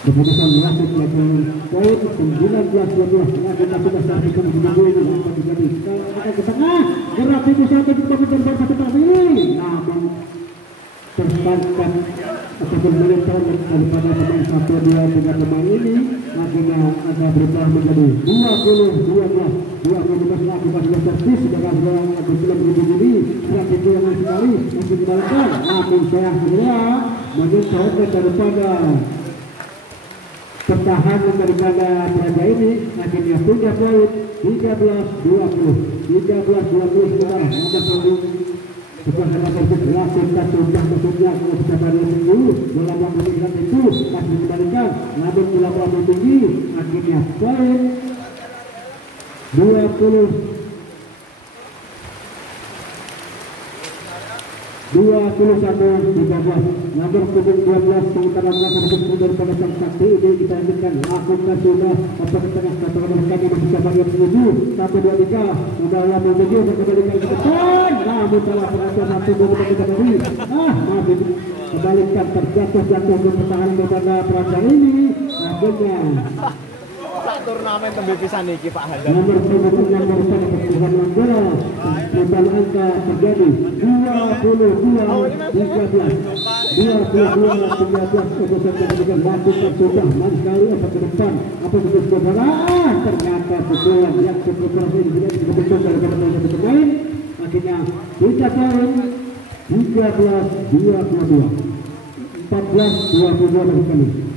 keputusan wasit yaitu poin 19-12. Nah kita sudah saksikan video ini apa terjadi? Akan ke tengah gerak itu satu keputusan satu kali ini, namun tersangkat ataupun menyentuh daripada pemain 1-2-3 pemain ini akhirnya akan berubah menjadi 20-12 lakukan servis dengan seorang atau belum berdiri berat itu yang sekali masih dibalikan, namun sayang segera menyentuh daripada pertahanan daripada peraja ini akhirnya punya poin 13-20 saudara. Nomor punggung sebuah lakukan sudah kita pada minggu dalam waktu itu masih dibalikan, namun dalam waktu tinggi akhirnya poin 21-13. Nomor punggung 12 sementara melakukan daripada sang sakti ini kita lanjutkan lakukan sudah atau tengah satu mereka yang masih sabar yang menuju 1-2-3 sudah lama menuju kembalikan ke depan, namun salah perhatian satu dua kita tadi masih kembalikan terjatuh ke pertahanan daripada perancang ini akhirnya turnamen tembel pisan iki Pak Handang. Nomor punggung nomor 1 pertukaran bola total angka terjadi 22-13 untuk dengan lakukan sudah main sekali apa ke depan apa sudah saudara ternyata pukulan yang cukup keras ini tidak dibentuk daripada pemain akhirnya kita poin 13-22 14-22 dari kami.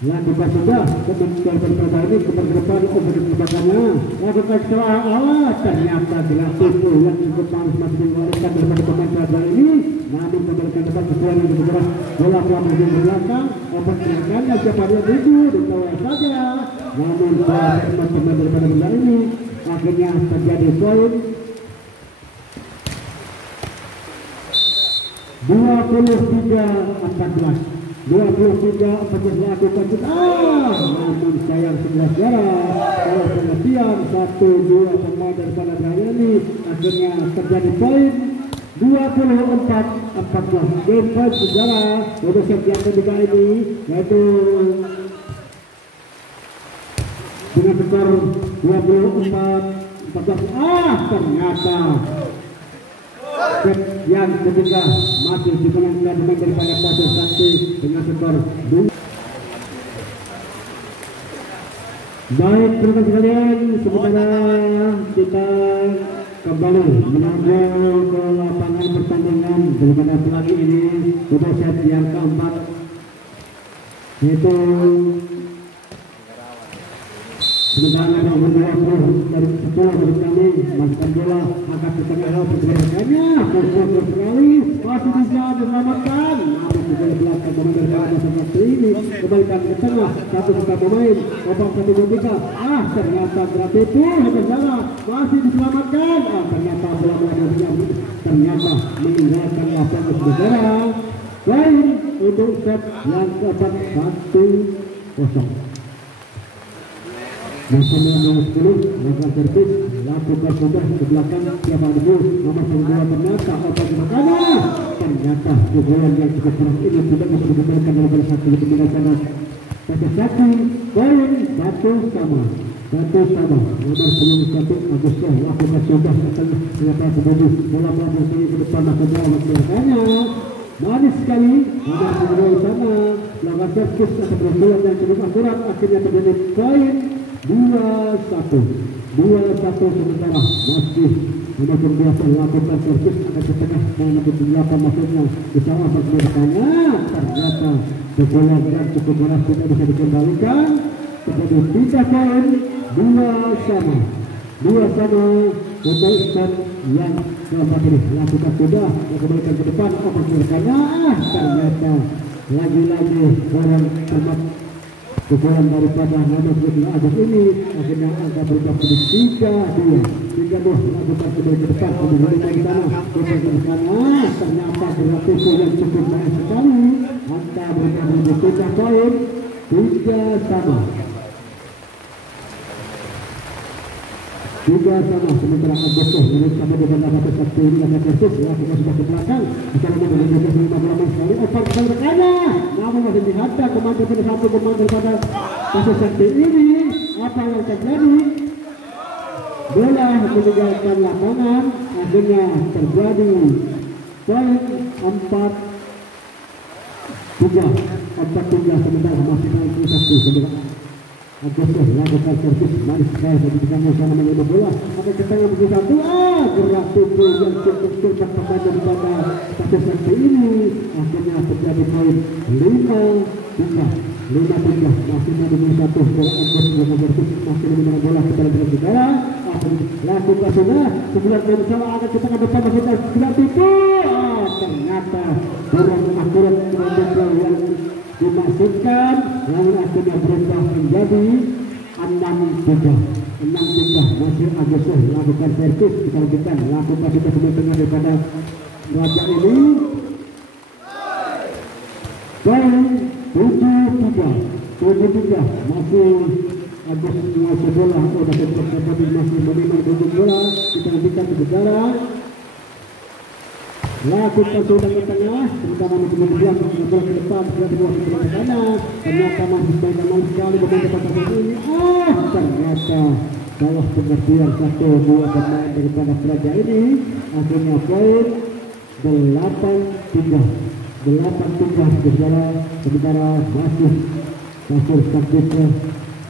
Lakukan sudah kementerian pertama ini ke depan untuk kedepannya lakukan setelah ternyata gratis yang cukup panas masih dikeluarkan daripada pemain peraja ini, namun kembalikan depan sesuai yang bergerak bola pelan di belakang obat gerakannya siapa dia itu dikawal saja, namun teman-teman daripada bola ini akhirnya terjadi poin 23-14 lakukan namun sayang 11 kalau pengertian 1-2 pemain daripada Raya ini akhirnya terjadi poin 24-14 game point sejarah untuk yang ketiga ini yaitu dengan skor 24-14 ternyata yang ketiga masih dimenangkan daripada Pasir Sakti dengan skor 2. Baik teman-teman sekalian, sementara kita kembali menuju ke lapangan pertandingan daripada pelangi ini untuk set yang keempat yaitu sementara nomor 20 dari 10 dari kami masukkan bola angkat ke tengah laut pergerakannya pukul sekali masih bisa diselamatkan, namun juga belakang pemain dari seperti ini kembalikan ke tengah satu pemain obat 1-2-3 ternyata gratis salah masih diselamatkan ternyata bola ternyata meninggalkan lapangan saudara. Poin untuk set yang keempat 1-0. Nomor 10 lakukan servis lakukan sudah ke belakang siapa dulu nomor 2 ternyata otak ternyata pukulan yang cukup keras ini tidak bisa diberikan dalam satu ketinggalan sana Pasir Sakti poin 1-1 nomor 11 Agustus lakukan sudah ternyata kembali bola melambung ke depan saja makanya manis sekali nomor 2 sana lakukan servis atau pukulan yang cukup akurat akhirnya terjadi poin 2-1 sementara masih nomor 12 lakukan servis akan ke tengah nomor 8 maksudnya bisa apa kemerdekannya ternyata pukulan yang cukup keras tidak bisa dikembalikan terjadi 3 poin 2 sama untuk set yang keempat ini lakukan sudah kembalikan ke depan apa kemerdekannya ternyata lagi-lagi orang termat pukulan daripada nomor 2 Agus ini akhirnya angka berubah menjadi 3-2 lakukan kembali ke depan kembali ke sana ke sana ternyata berarti yang cukup baik sekali angka berubah menjadi 3 poin 3 sama sementara Agus menurut sama dengan dapat satu ini akan terus lakukan sudah ke belakang akan menunjukkan 5 sekali oper ke kanan namun masih dihantar komandan pada satu komandan pada kasus sakti ini apa yang terjadi bola meninggalkan lapangan akhirnya terjadi poin 4-3 sementara masih 91 sementara Agus lakukan servis manis sekali bagi dengan sana menerima bola akan ke tengah begitu satu gerak tubuh yang cukup cepat kepada daripada kasus sakti ini akhirnya terjadi poin 5-3 masih menerima satu bola Agus dengan servis masih menerima bola kepada saudara lakukan sudah sebelah dari salah akan ke tengah depan masih gerak tubuh ternyata kurang akurat dengan bola yang dimaksudkan lalu akhirnya berubah menjadi 6-3 masih Agus lakukan servis kita lanjutkan lakukan kita tengah daripada raja ini poin 7-3 masih Agus menguasai bola masih menerima bola kita lanjutkan ke saudara lakukan sudah ke tengah terutama di kemudian bola ke depan sudah dibawa ke kanan ternyata masih baik sekali bermain depan ini ternyata salah pengertian 1-2 pemain daripada pelajar ini akhirnya poin 8-3 sementara masih kasus taktiknya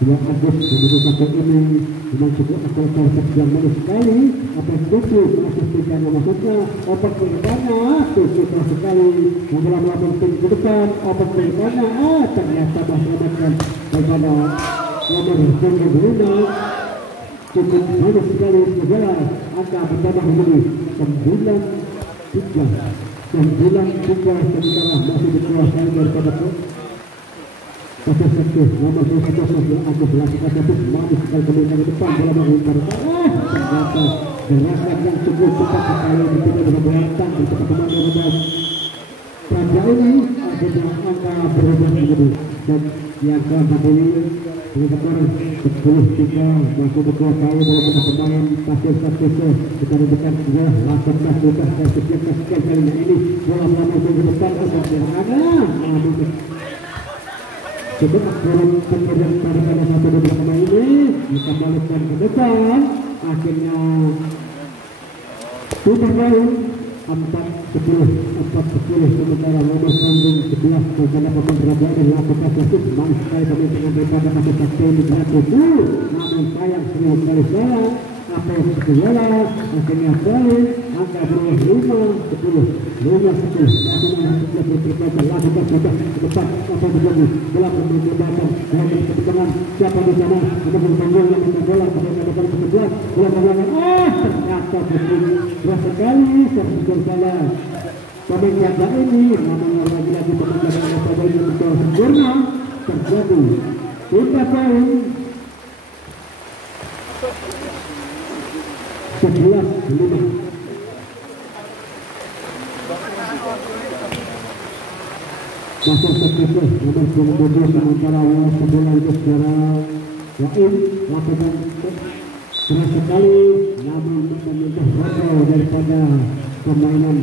dua Agus menurut satu ini memang cukup akal yang manis sekali apa itu masih tidak maksudnya obat berikutnya cukup sekali bola melakukan ke depan obat berikutnya ternyata melamatkan daripada nomor 2 cukup manis sekali segala angka bertambah menjadi 9-3 sementara masih dikuasai daripada satu nomor 1 Agus lakukan satu manis sekali kembali ke depan bola mengumpar ternyata gerakan yang cukup cepat sekali dipimpin dengan berantang untuk pemain dan Raja ini akhirnya angka berubah menjadi dan yang keempat ini pengetahuan 10-3 masuk dikuasai dalam pemain pasir kita memberikan lakukan sekian kali ini bola masuk ke depan cukup akurat kemudian pada satu beberapa pemain ini dikembalikan ke depan akhirnya sudah poin 4-10 sementara nomor punggung 11 kepada pemain Raja dan lakukan khusus manis sekali pemain dengan daripada kasus sakti di berat tubuh namun sayang sekali salah apa yang sekolah akhirnya poin angka berubah 5-10 lakukan sudah ke depan apa terjadi bola berjembatan bola ke depan siapa di sana untuk menggol yang bola pada depan ke-11 bola ke-11 ternyata berat sekali servis salah pemain Raja ini namanya lagi-lagi pemain Raja ini betul sempurna terjadi sudah poin 11-5 masuk sektor nomor 27 sementara sebelah itu secara Wain lakukan keras sekali namun meminta kontrol daripada permainan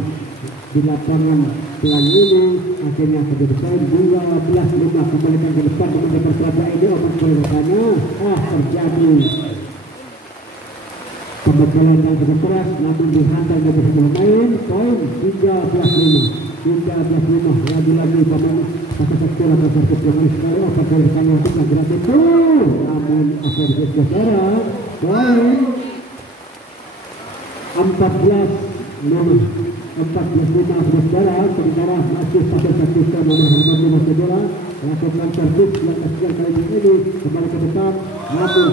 di lapangan pelan ini akhirnya ke depan 12-5 kembalikan ke depan kemudian persahabat ini obat keluarkannya terjadi pembetulan yang cukup keras namun dihantar ke pemain poin 13-5 lagi-lagi pemain pasal sektor atau servis yang sekali obat keluarkannya untuk gerak itu namun akhir secara poin 14-5 saudara sementara masih pasal sektor nomor 15 saudara lakukan servis yang kesian kali ini kembali ke depan namun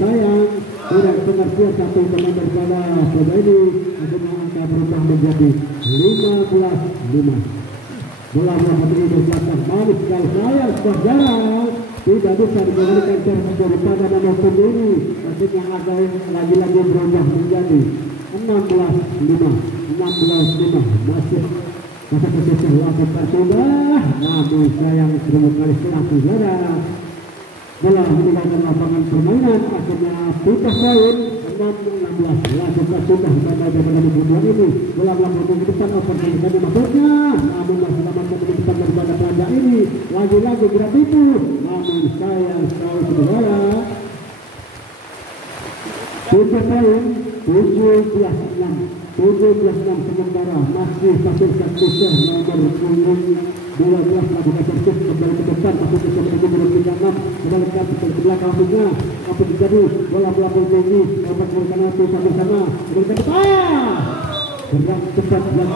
sayang kurang pengertian satu pemain daripada saudara ini akhirnya angka berubah menjadi 15-5 bola dari belakang manis sekali sayang saudara tidak bisa diberikan servis daripada nomor 7 ini. Maksudnya agak lagi-lagi berubah menjadi 16-5 masih kesesat lakukan sudah namun sayang sebelum kali setelah saudara bola meninggalkan lapangan permainan akhirnya putus poin 16 lakukan sudah pada nomor 2 ini bola melambung ke depan operasi maksudnya namun masih selamatkan ke depan daripada pelajar ini lagi-lagi gerak itu namun sayang sekali saudara putus poin 17-6 sementara masih satu nomor punggung 12 lakukan servis kembali ke depan masuk ke sebelah nomor 36 kembali ke belakang maksudnya apa terjadi bola tinggi dapat melakukan itu sama-sama kembali ke depan gerak cepat yang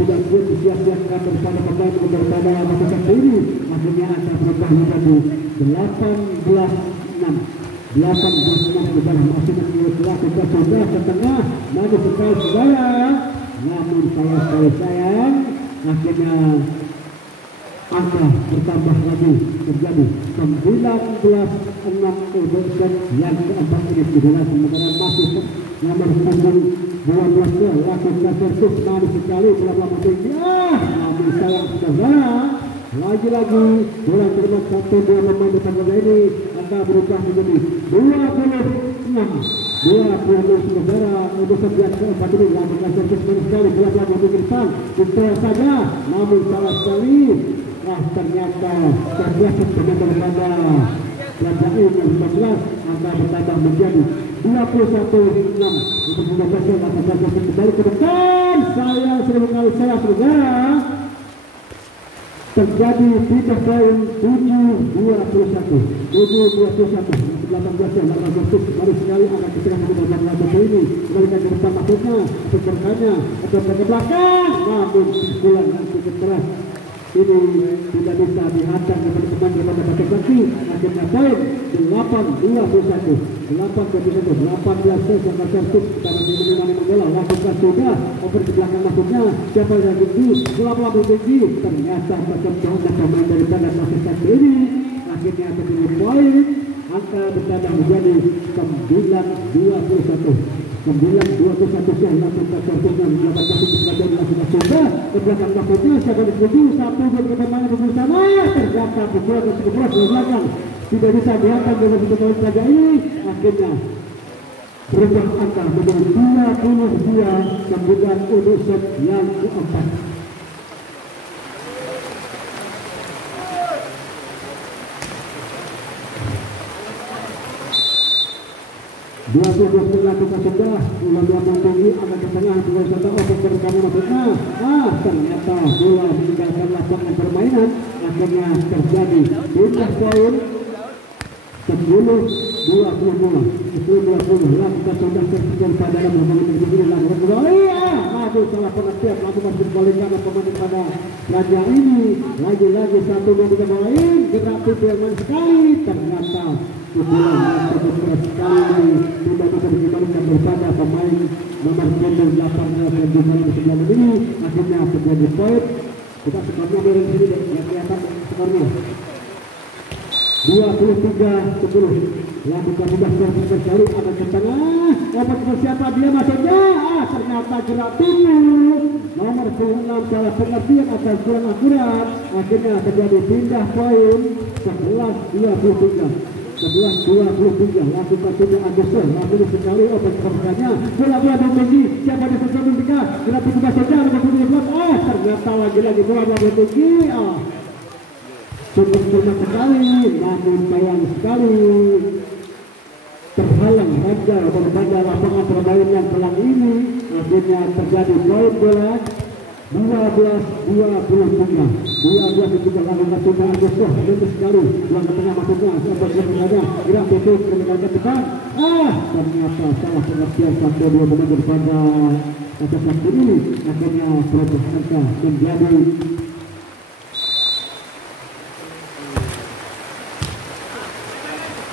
tidak disiap-siapkan daripada pemain daripada masyarakat ini akhirnya akan berubah menjadi 18-6 saudara masih melakukan sudah setengah maju sekali saudara namun sayang akhirnya angka bertambah lagi terjadi 19-6 yang keempat ini saudara sementara masih nomor punggung 12 lakukan servis manis sekali bola tinggi namun sayang saudara lagi-lagi bola terima satu dua pemain depan bola ini akan berubah menjadi 26 saudara untuk sebelah keempat ini lakukan servis manis sekali bola ke depan kita saja namun salah sekali ternyata terbiasa daripada pelajar ini 15 akan bertambah menjadi 21-6 untuk mendapatkan lakukan servis kembali ke depan saya saudara terjadi pindah poin 7-21 baru sekali akan kita menggunakan lagu ini kembalikan ke depan maksudnya berkanya atau ke belakang namun pukulan yang cukup keras ini tidak bisa dihantar kepada teman daripada pakai kaki akhirnya poin 8-21 sampai servis kita masih menerima bola lakukan sudah over ke belakang maksudnya siapa yang tinggi bola tinggi ternyata terkenal pemain daripada masyarakat ini akhirnya terjadi poin angka bertambah menjadi 9-21 yang lakukan servisnya melakukan sebagai lakukan sudah ke belakang maksudnya siapa disetuju satu buat pemain bersama ternyata pukulan ke belakang tidak bisa dihantar dengan pemain saja ini akhirnya berubah angka menjadi 22 kemudian untuk set yang keempat. Dua lakukan sudah bola tinggi agak ke tengah bola sudah open berkamu maksudnya ternyata bola meninggalkan lapangan permainan akhirnya terjadi pindah poin 10-20 lakukan sudah tersedia pada dalam lakukan bola maju salah pengertian lakukan berbalikkan pemain pada raja ini lagi-lagi satu dua tiga poin gerak yang sekali ternyata pukulan yang cukup sekali tidak bisa dikembalikan daripada pemain nomor 18 yang dimulai di sebelah ini akhirnya terjadi poin kita skornya dari sini deh yang kelihatan skornya 23-10 lakukan sudah servis sekali akan ke tengah dapat siapa dia maksudnya ternyata gerak timur nomor 16 salah pengertian akan kurang akurat akhirnya terjadi pindah poin 11-23 lakukan sudah Agustus lakukan sekali open keberkanya bola tinggi siapa di sebelah mereka gerak tiga saja ternyata lagi-lagi bola tinggi cukup sekali namun sayang sekali terhalang raja daripada lapangan permainan yang pelan ini akhirnya terjadi poin bola 12-23 lakukan sudah Agustus bagus sekali yang ke tengah maksudnya sampai sebenarnya gerak itu ke depan ternyata salah pengertian satu dua pemain daripada masyarakat ini akhirnya berubah angka menjadi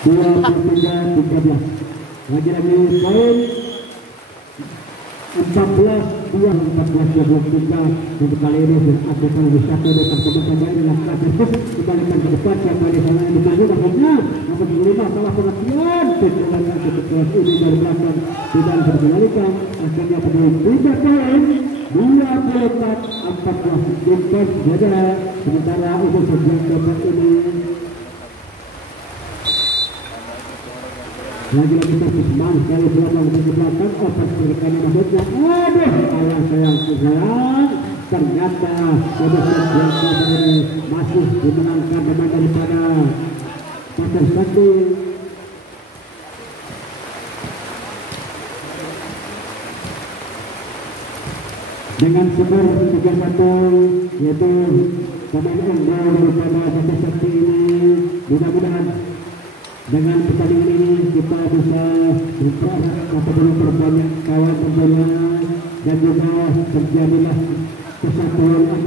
23-13 lagi-lagi poin 14 14-23 untuk kali ini ada kali satu depan pemain dari Lakers kembalikan ke depan siapa di sana yang ditunggu maksudnya nomor 5 salah pengertian sebenarnya kebetulan ini dari belakang tidak dikembalikan akhirnya pemain 3 poin 24-14 Lakers saja sementara untuk sebelah keempat ini lagi-lagi terpisah sekali belakang ke belakang otak mereka maksudnya aduh sayang ternyata kebetulan ini masih dimenangkan dengan daripada Pasar Satu dengan skor 3-1 yaitu pemain unggul daripada Pasar Satu ini. Mudah-mudahan dengan pertandingan ini kita bisa memperbanyak kawan tentunya dan juga terjadilah kesatuan